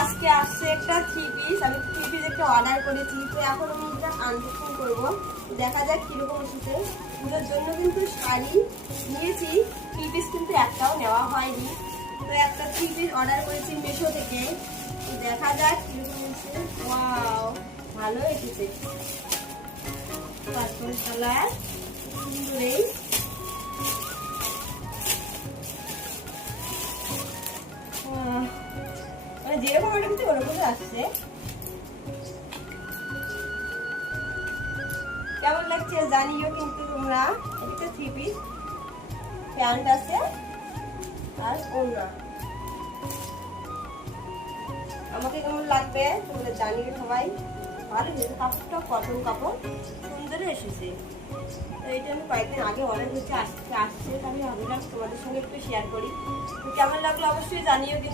আজকে আসছে একটা 3 পিস, আমি 3 পিস একটা অর্ডার করেছি। তো এখন আমি এটা আনবক্সিং করবো, দেখা যাক কিরকম এসেছে। পুজোর জন্য কিন্তু শাড়ি নিয়েছি, 3 পিস কিন্তু একটাও নেওয়া হয়নি। তো একটা 3 পিস অর্ডার করেছি মিশো থেকে, তো দেখা যাক কিরকম এসেছে। ওয়াও, ভালো এসেছে, পার্পল কালার, সুন্দরই। মানে যেরকম অর্ডার করছি ওরকমই আসছে। কেমন লাগছে জানিও কিন্তু তোমরা। এটা 3 পিস, প্যান্ট আছে আর ওড়না। আমাকে কেমন লাগবে তোমরা জানিও সবাই। ভালো হয়েছে, কাপড়টা কটন কাপড়, সুন্দর এসেছে। তো এটা আমি কয়েকদিন আগে অর্ডার করছি, আসছে। আমি ভাবলাম তোমাদের সঙ্গে একটু শেয়ার করি। তো কেমন লাগলো অবশ্যই জানিও।